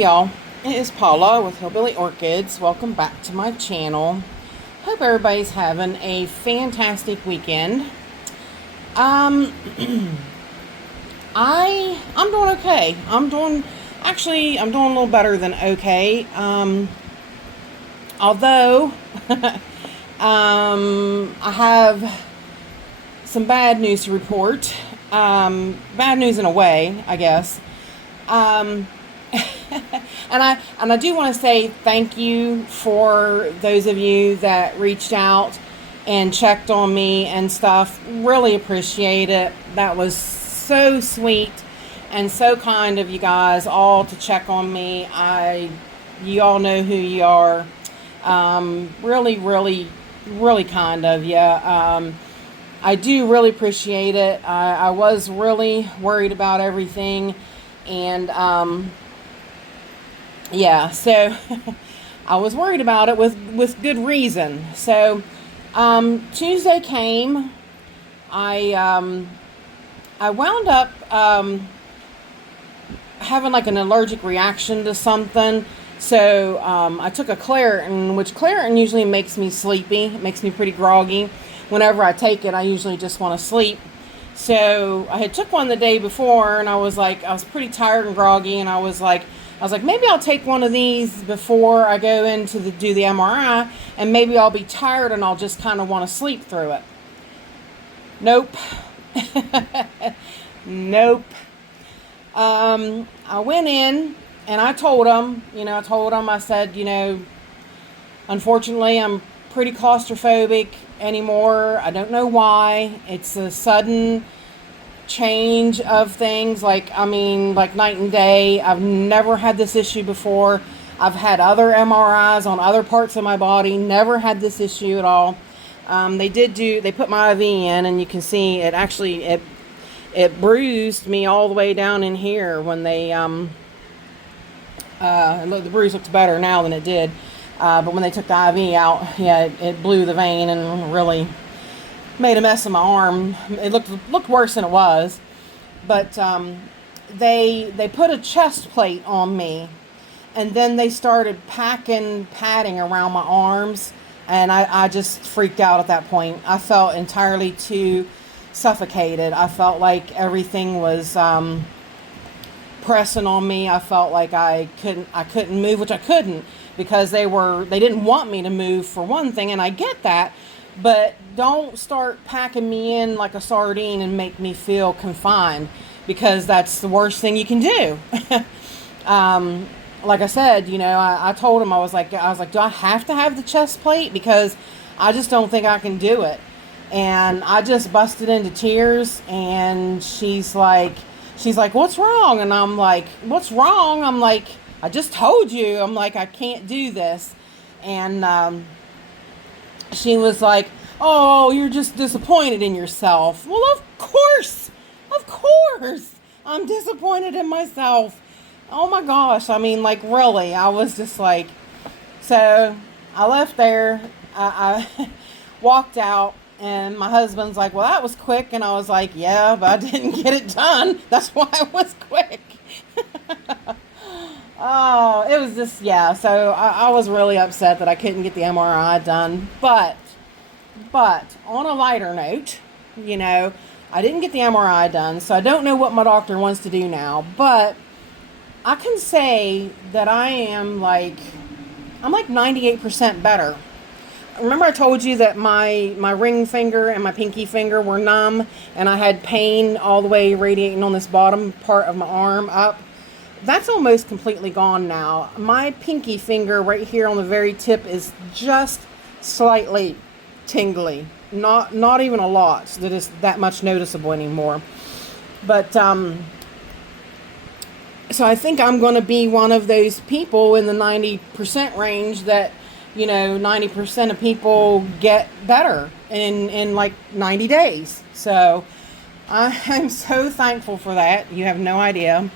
y'all, it is Paula with Hillbilly Orchids. Welcome back to my channel. Hope everybody's having a fantastic weekend. I'm doing okay. I'm doing a little better than okay. Although I have some bad news to report. Bad news in a way, I guess. And I do want to say thank you for those of you that reached out and checked on me and stuff. Really appreciate it. That was so sweet and so kind of you guys all to check on me. You all know who you are. Really, really, really kind of you. I do really appreciate it. I was really worried about everything, and yeah, so I was worried about it with good reason. So Tuesday came. I wound up having like an allergic reaction to something. So I took a Claritin, which Claritin usually makes me sleepy. It makes me pretty groggy. Whenever I take it, I usually just want to sleep. So I had took one the day before, and I was pretty tired and groggy, and I was like, maybe I'll take one of these before I go in to do the MRI, and maybe I'll be tired and I'll just kind of want to sleep through it. Nope. Nope. I went in and I told them, I said, unfortunately, I'm pretty claustrophobic anymore. I don't know why. It's a sudden change of things, like night and day. I've never had this issue before. I've had other MRIs on other parts of my body, never had this issue at all. They put my IV in, and you can see it bruised me all the way down in here when they the bruise looks better now than it did, but when they took the IV out, yeah, it blew the vein and really made a mess of my arm. It looked worse than it was, but they put a chest plate on me, and then they started packing padding around my arms, and I just freaked out at that point. I felt entirely too suffocated. I felt like everything was pressing on me. I felt like I couldn't move, which I couldn't, because they didn't want me to move, for one thing, and I get that. But don't start packing me in like a sardine and make me feel confined, because that's the worst thing you can do. Like I said, I told him, I was like, do I have to have the chest plate? Because I just don't think I can do it. And I just busted into tears, and she's like, what's wrong? And I'm like, what's wrong? I'm like, I just told you. I'm like, I can't do this. And she was like, oh, you're just disappointed in yourself. Well, of course, I'm disappointed in myself. Oh my gosh, really, I was just like, so I left there, I walked out, and my husband's like, well, that was quick, and I was like, yeah, but I didn't get it done, that's why it was quick. Oh, it was just, yeah, so I was really upset that I couldn't get the MRI done, but on a lighter note, I didn't get the MRI done, so I don't know what my doctor wants to do now, but I can say that I'm like 98% better. Remember I told you that my ring finger and my pinky finger were numb, and I had pain all the way radiating on this bottom part of my arm up? That's almost completely gone now. My pinky finger right here on the very tip is just slightly tingly. Not even a lot that is that much noticeable anymore. But so I think I'm going to be one of those people in the 90% range that, 90% of people get better in like 90 days. So I'm so thankful for that. You have no idea.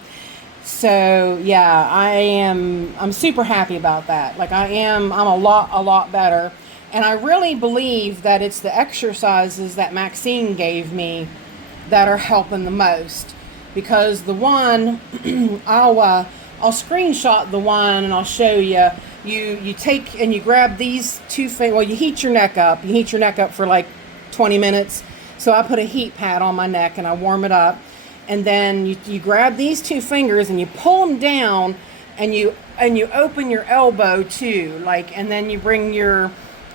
So yeah, I'm super happy about that. I'm a lot better. And I really believe that it's the exercises that Maxine gave me that are helping the most. Because the one, I'll I'll screenshot the one and I'll show you. You take and you grab these two fingers. Well, you heat your neck up. You heat your neck up for like 20 minutes. So I put a heat pad on my neck and I warm it up. And then you grab these two fingers and you pull them down, and you open your elbow too, like, and then you bring your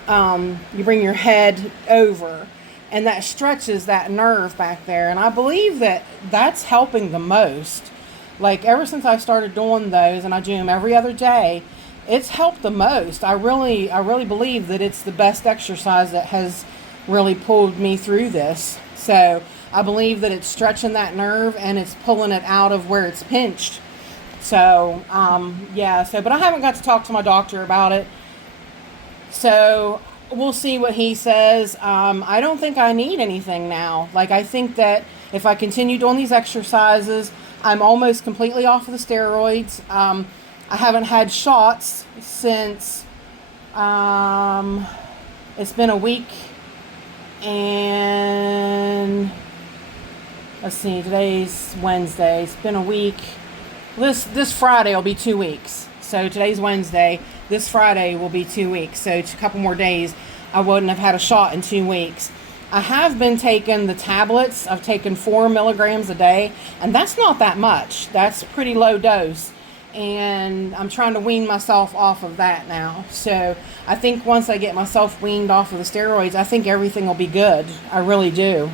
head over, and that stretches that nerve back there. And I believe that that's helping the most. Like, ever since I started doing those, and I do them every other day, it's helped the most. I really believe that it's the best exercise that has really pulled me through this. So I believe that it's stretching that nerve and it's pulling it out of where it's pinched. So, but I haven't got to talk to my doctor about it. So we'll see what he says. I don't think I need anything now. Like, I think that if I continue doing these exercises, I'm almost completely off of the steroids. I haven't had shots since, it's been a week, and let's see, today's Wednesday. It's been a week. This Friday will be 2 weeks. So today's Wednesday. This Friday will be 2 weeks. So it's a couple more days. I wouldn't have had a shot in 2 weeks. I have been taking the tablets. I've taken 4 milligrams a day, and that's not that much. That's a pretty low dose. And I'm trying to wean myself off of that now. So I think once I get myself weaned off of the steroids, I think everything will be good. I really do.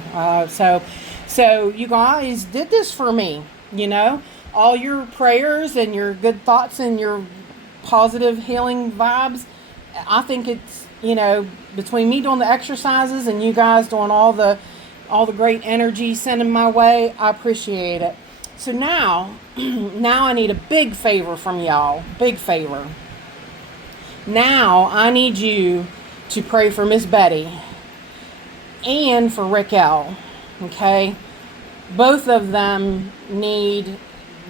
So you guys did this for me, you know. All your prayers and your good thoughts and your positive healing vibes. I think it's, you know, between me doing the exercises and you guys doing all the great energy sending my way, I appreciate it. So now I need a big favor from y'all. Big favor. Now I need you to pray for Miss Betty and for Rick L. Okay? Both of them need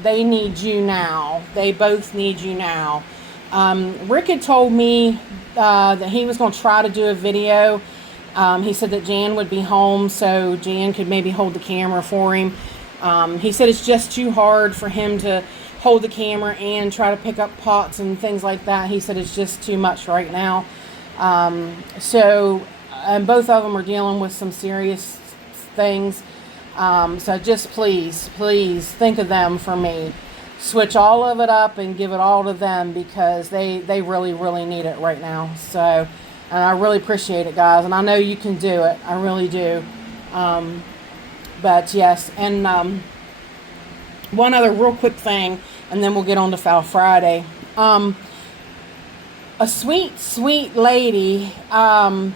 you now. They both need you now. Rick had told me that he was going to try to do a video. He said that Jan would be home, so Jan could maybe hold the camera for him. He said it's just too hard for him to hold the camera and try to pick up pots and things like that. He said it's just too much right now. And both of them are dealing with some serious things. So just please think of them for me. Switch all of it up and give it all to them, because they really need it right now. So, and I really appreciate it, guys. And I know you can do it. I really do. But yes, and one other real quick thing, and then we'll get on to Phal Friday. A sweet lady, I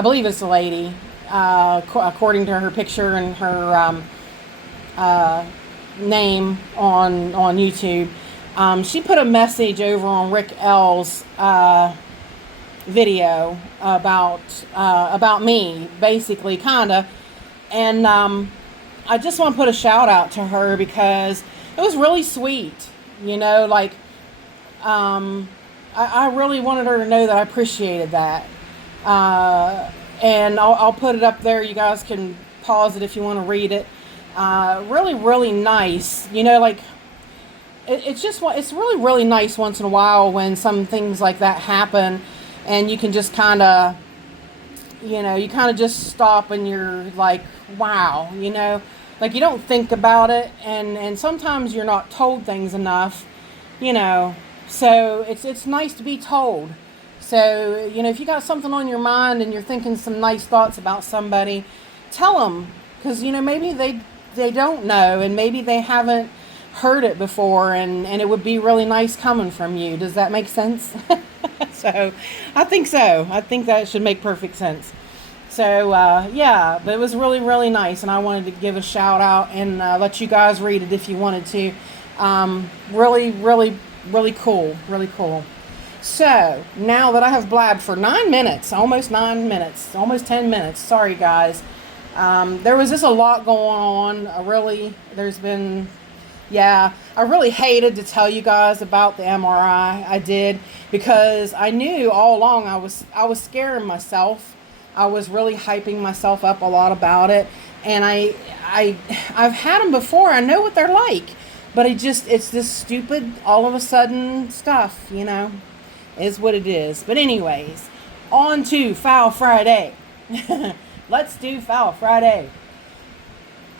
believe it's a lady, according to her picture and her name on YouTube. She put a message over on Rick L's video about me, basically, kinda. And I just want to put a shout out to her, because it was really sweet, you know, like, I really wanted her to know that I appreciated that. And I'll put it up there. You guys can pause it if you want to read it. Really nice, you know, like, it's really nice once in a while when some things like that happen, and you can just kind of, you know, you kind of just stop and you're like, wow, you know, like, you don't think about it, and sometimes you're not told things enough, you know, so it's nice to be told. So, you know, if you got something on your mind and you're thinking some nice thoughts about somebody, tell them, because, you know, maybe they don't know, and maybe they haven't heard it before, and it would be really nice coming from you. Does that make sense? So, I think so. I think that should make perfect sense. So, yeah, but it was really nice, and I wanted to give a shout out and let you guys read it if you wanted to. Really cool. So, now that I have blabbed for 9 minutes, almost 9 minutes, almost 10 minutes, sorry guys. There was just a lot going on. I really hated to tell you guys about the MRI. I did, because I knew all along I was scaring myself. I was really hyping myself up a lot about it, and I've had them before. I know what they're like. But it's this stupid, all of a sudden stuff, is what it is. But anyways, on to Phal Friday. Let's do Phal Friday.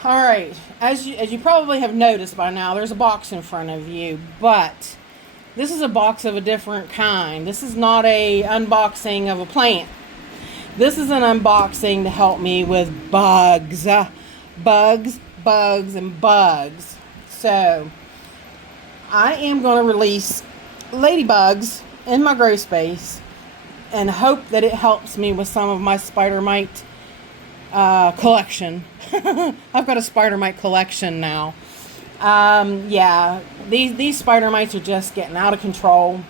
All right, as you probably have noticed by now, there's a box in front of you, but this is a box of a different kind. This is not a unboxing of a plant. This is an unboxing to help me with bugs. Bugs, and bugs. So, I am going to release ladybugs in my grow space and hope that it helps me with some of my spider mite collection. I've got a spider mite collection now. Yeah, these spider mites are just getting out of control.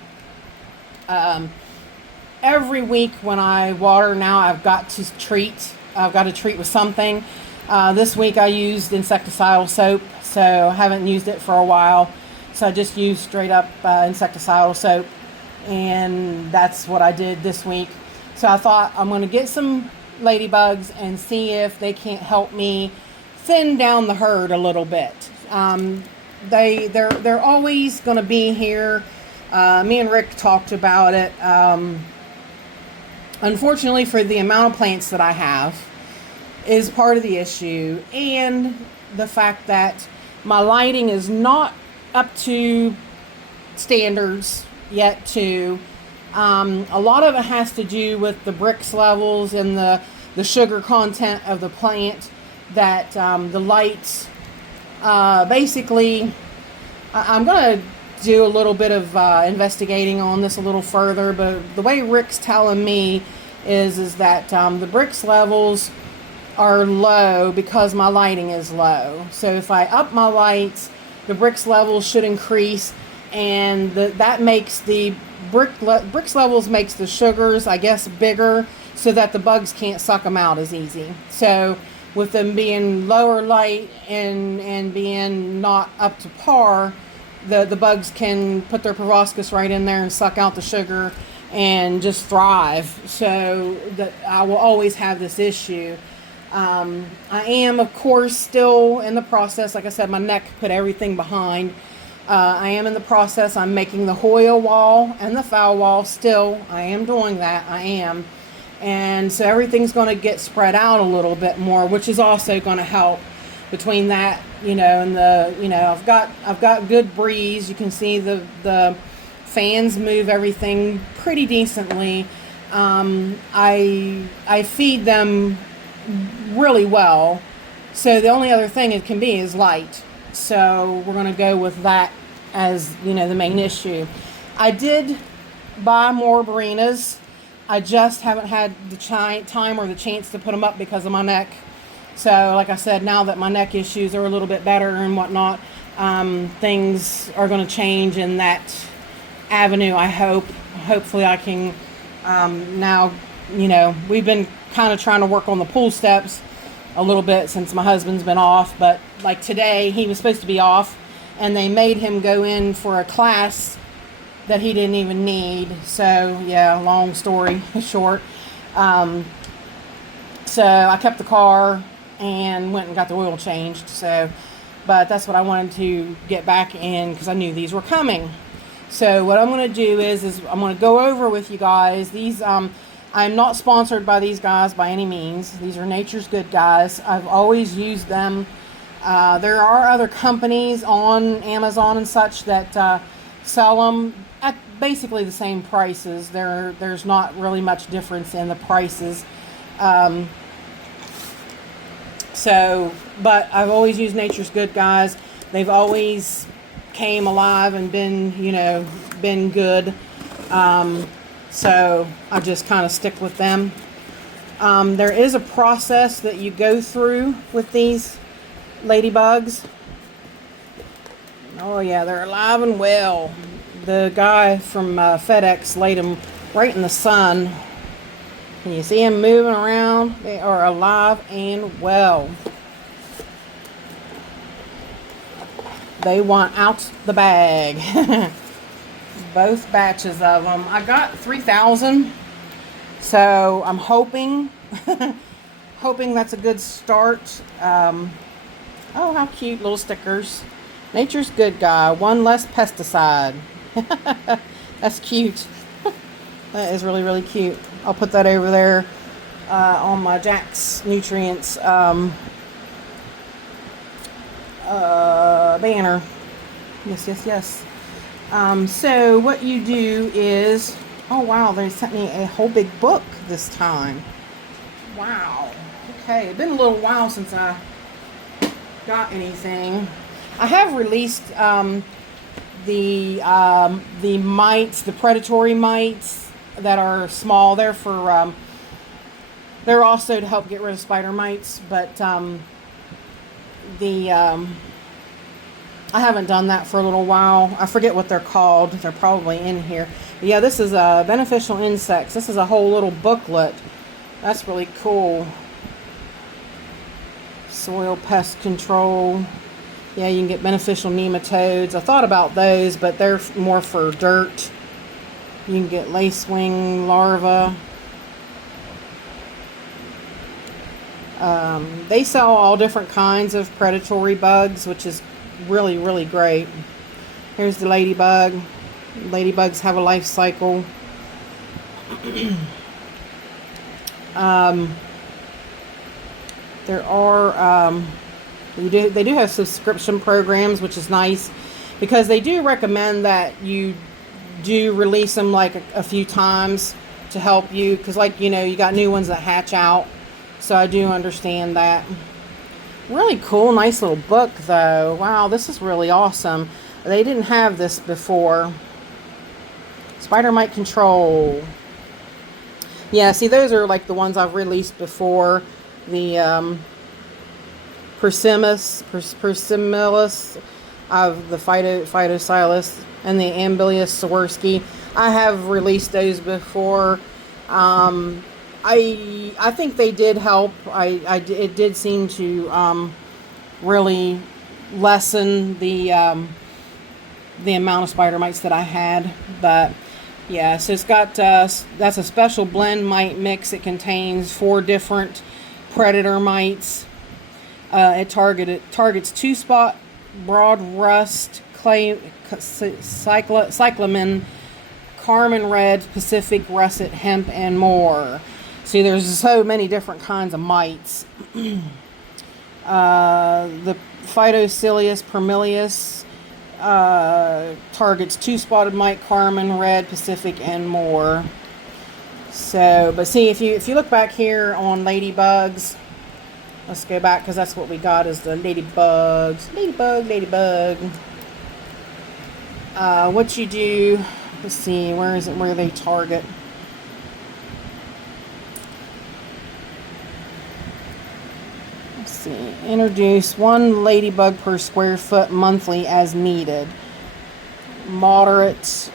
Every week when I water now, I've got to treat with something. This week I used insecticidal soap, so I haven't used it for a while. So I just used straight up insecticidal soap, and that's what I did this week. So I thought I'm going to get some ladybugs and see if they can't help me thin down the herd a little bit. They're always going to be here. Me and Rick talked about it. Unfortunately, for the amount of plants that I have, is part of the issue, and the fact that my lighting is not up to standards yet too. A lot of it has to do with the bricks levels and the sugar content of the plant, that the lights basically, I'm going to do a little bit of investigating on this a little further, but the way Rick's telling me is that the bricks levels are low because my lighting is low. So if I up my lights, the bricks levels should increase, and that makes the bricks levels makes the sugars, I guess, bigger, so that the bugs can't suck them out as easy. So with them being lower light and being not up to par, the bugs can put their proboscis right in there and suck out the sugar and just thrive. So that I will always have this issue. I am, of course, still in the process. Like I said, my neck put everything behind. I am in the process. I'm making the Hoyle wall and the Phal wall still. I am doing that. I am. And so everything's going to get spread out a little bit more, which is also going to help between that, and I've got good breeze. You can see the fans move everything pretty decently. I feed them really well, so the only other thing it can be is light. So we're going to go with that as the main issue. I did buy more Barinas. I just haven't had the time or the chance to put them up because of my neck. So like I said, now that my neck issues are a little bit better and whatnot, things are going to change in that avenue. I hope. Hopefully I can now, we've been kind of trying to work on the pool steps a little bit since my husband's been off, but like today he was supposed to be off, and they made him go in for a class that he didn't even need. So yeah, long story short, so I kept the car and went and got the oil changed. So, but that's what I wanted to get back in because I knew these were coming. So what I'm going to do is I'm going to go over with you guys these. I'm not sponsored by these guys by any means. These are Nature's Good guys. I've always used them. There are other companies on Amazon and such that sell them at basically the same prices. There's not really much difference in the prices. But I've always used Nature's Good guys. They've always came alive and been good. So I just kind of stick with them. There is a process that you go through with these ladybugs. Oh yeah, they're alive and well. The guy from FedEx laid them right in the sun. Can you see them moving around? They are alive and well. They want out the bag. Both batches of them. I got 3,000. So I'm hoping that's a good start. Oh, how cute, little stickers. Nature's good guy. One less pesticide. That's cute. That is really, really cute. I'll put that over there on my Jack's Nutrients banner. Yes, yes, yes. So what you do is, oh wow, they sent me a whole big book this time. Wow. Okay, it's been a little while since I got anything. I have released the mites, the predatory mites that are small. They're for they're also to help get rid of spider mites, but I haven't done that for a little while. I forget what they're called. They're probably in here. But yeah, this is beneficial insects. This is a whole little booklet. That's really cool. Soil pest control. Yeah, you can get beneficial nematodes. I thought about those, but they're more for dirt. You can get lacewing larvae. They sell all different kinds of predatory bugs, which is really, really great. Here's the ladybug. Ladybugs have a life cycle. There are they do have subscription programs, which is nice because they do recommend that you do release them like a few times to help you, because like you got new ones that hatch out. So I do understand that. Really cool, nice little book though. Wow, this is really awesome. They didn't have this before. Spider mite control. Yeah, see, those are like the ones I've released before. The Persimmilus of the Phytocilus and the Ambilius Sawerski. I have released those before. I think they did help. It did seem to really lessen the amount of spider mites that I had. But yeah, so it's got that's a special blend mite mix. It contains 4 different predator mites. It targets 2-spot, broad rust, cyclamen, carmine red, Pacific russet, hemp, and more. See, there's so many different kinds of mites. The Phytocilius permilius targets 2-spotted mite, carmine red, Pacific, and more. So, but see, if you look back here on ladybugs, let's go back because that's what we got is the ladybugs. Ladybug. What you do? Let's see, where is it? Where they target? Let's see. Introduce 1 ladybug per square foot monthly as needed. Moderate,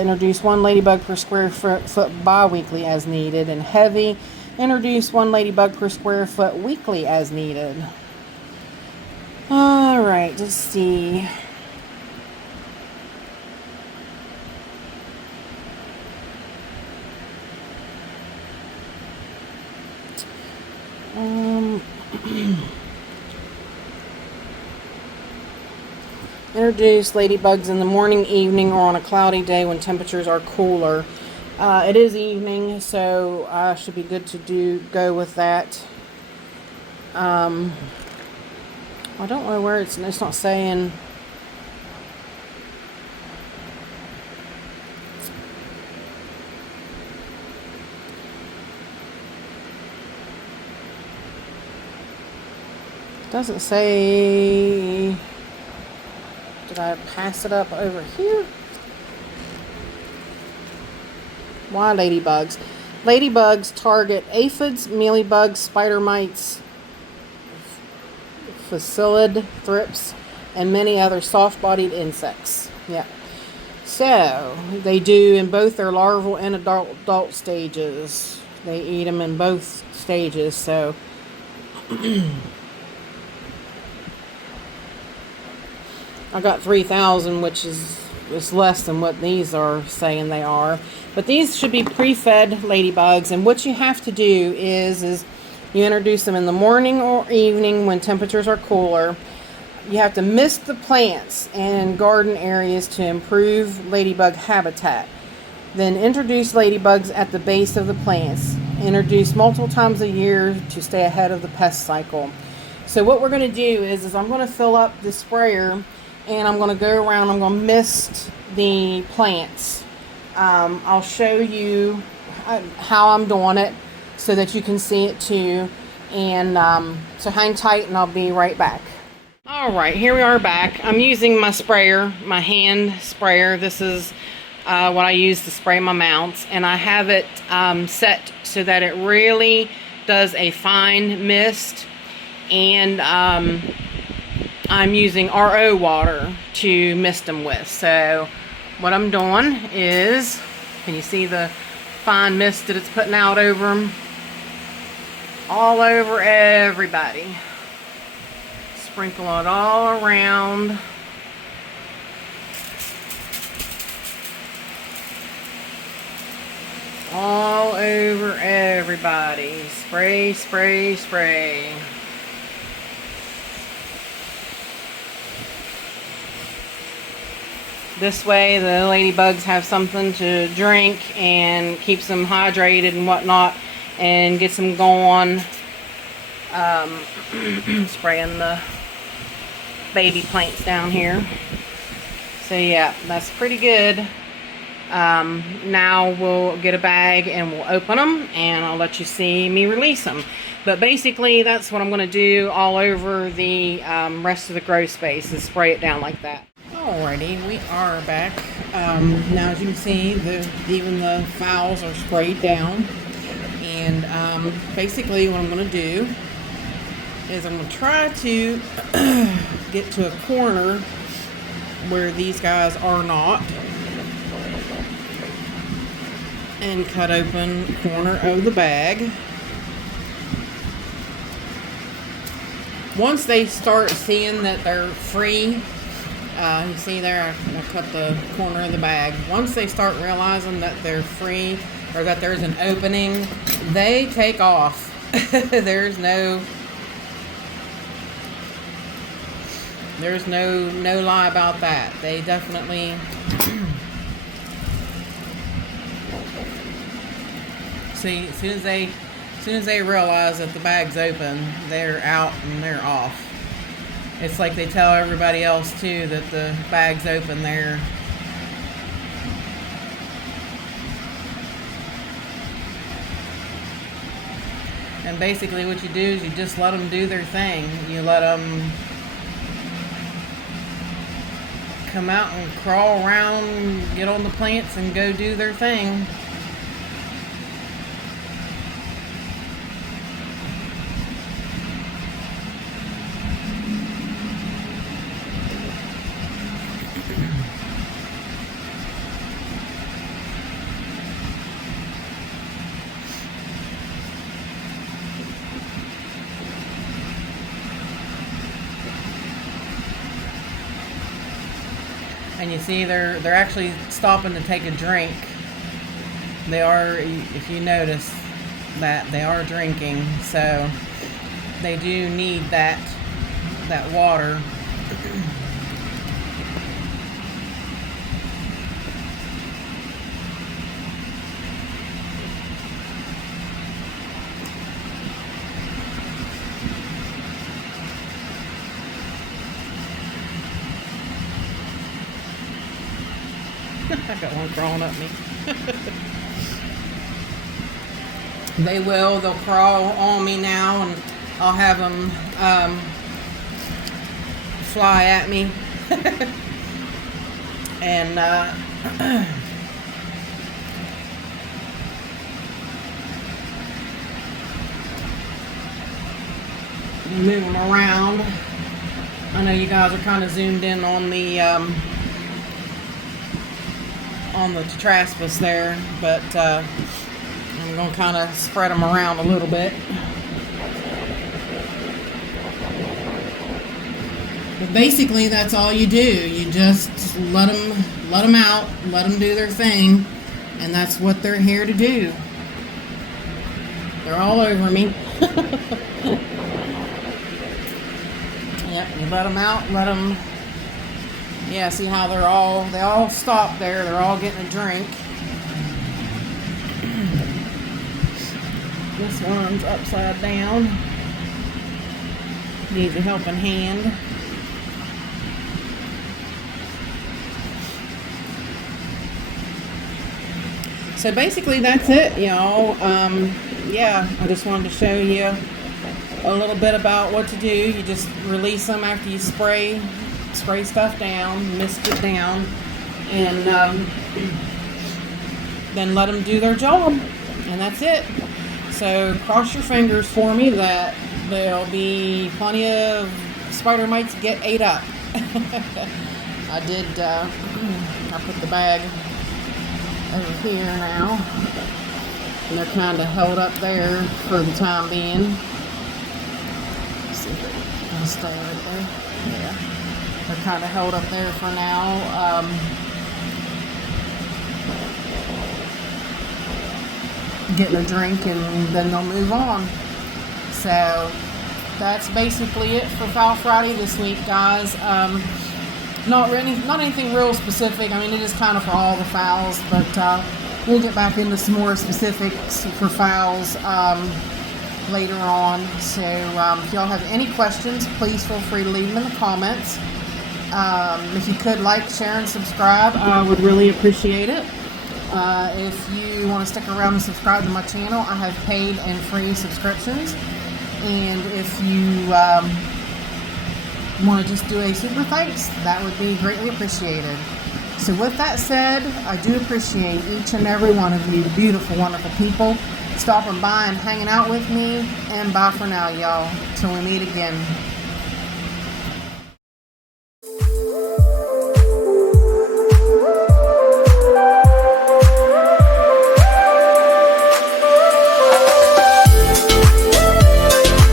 introduce 1 ladybug per square foot bi-weekly as needed. And heavy, introduce 1 ladybug per square foot weekly as needed. Alright, let's see. Introduce ladybugs in the morning, evening, or on a cloudy day when temperatures are cooler. It is evening, so I should be good to go with that. I don't know where it's not saying. Doesn't say. Did I pass it up over here? Why ladybugs? Ladybugs target aphids, mealybugs, spider mites, facilid, thrips, and many other soft-bodied insects. Yeah. So they do in both their larval and adult stages. They eat them in both stages. So. I got 3,000, which is less than what these are saying they are. But these should be pre-fed ladybugs. And what you have to do is you introduce them in the morning or evening when temperatures are cooler. You have to mist the plants and garden areas to improve ladybug habitat. Then introduce ladybugs at the base of the plants. Introduce multiple times a year to stay ahead of the pest cycle. So what we're going to do is I'm going to fill up the sprayer and I'm going to go around. I'm going to mist the plants. I'll show you how I'm doing it so that you can see it too. And so hang tight and I'll be right back. Alright, here we are back. I'm using my sprayer, my hand sprayer. This is what I use to spray my mounts. And I have it set so that it really does a fine mist. And I'm using RO water to mist them with. So what I'm doing is, can you see the fine mist that it's putting out over them? All over everybody. Sprinkle it all around. All over everybody. Spray, spray, spray. This way the ladybugs have something to drink and keeps them hydrated and whatnot and gets them going. Spraying the baby plants down here. So yeah, that's pretty good. Now we'll get a bag and we'll open them and I'll let you see me release them. But basically that's what I'm going to do all over the rest of the grow space, is spray it down like that. Alrighty, we are back. Now as you can see, even the fowls are sprayed down. And basically what I'm going to do is I'm going to try to get to a corner where these guys are not and cut open a corner of the bag. Once they start seeing that they're free, you see there I cut the corner of the bag. Once they start realizing that they're free or that there's an opening, they take off. There's no lie about that. They definitely see, as soon as they realize that the bag's open, they're out and they're off. It's like they tell everybody else too that the bag's open there. And basically what you do is you just let them do their thing. You let them come out and crawl around, get on the plants and go do their thing. And you see they're actually stopping to take a drink. They are, if you notice that, they are drinking, so they do need that water. I got one crawling up me. They'll crawl on me now, and I'll have them fly at me. And move them around. I know you guys are kind of zoomed in on the tetraspis there, but I'm going to kind of spread them around a little bit. But basically that's all you do. You just let them out, let them do their thing, and that's what they're here to do. They're all over me. Yep, You let them out, let them, yeah, see how they all stop there. They're all getting a drink. This one's upside down. Needs a helping hand. So basically that's it, y'all. Yeah, I just wanted to show you a little bit about what to do. You just release them after you spray stuff down, mist it down, and then let them do their job, and that's it. So cross your fingers for me that there'll be plenty of spider mites get ate up. I did, I put the bag over here now, and they're kind of held up there for the time being. Let's see if it'll stay right there. Yeah, they're kind of held up there for now. Getting a drink, and then they'll move on. So that's basically it for Phal Friday this week, guys. Not anything real specific. I mean, it is kind of for all the fowls, but we'll get back into some more specifics for fowls later on. So if y'all have any questions, please feel free to leave them in the comments. If you could like, share, and subscribe, I would really appreciate it. If you want to stick around and subscribe to my channel, I have paid and free subscriptions. And if you want to just do a super thanks, that would be greatly appreciated. So with that said, I do appreciate each and every one of you beautiful, wonderful people stopping by and hanging out with me. And bye for now, y'all. Till we meet again.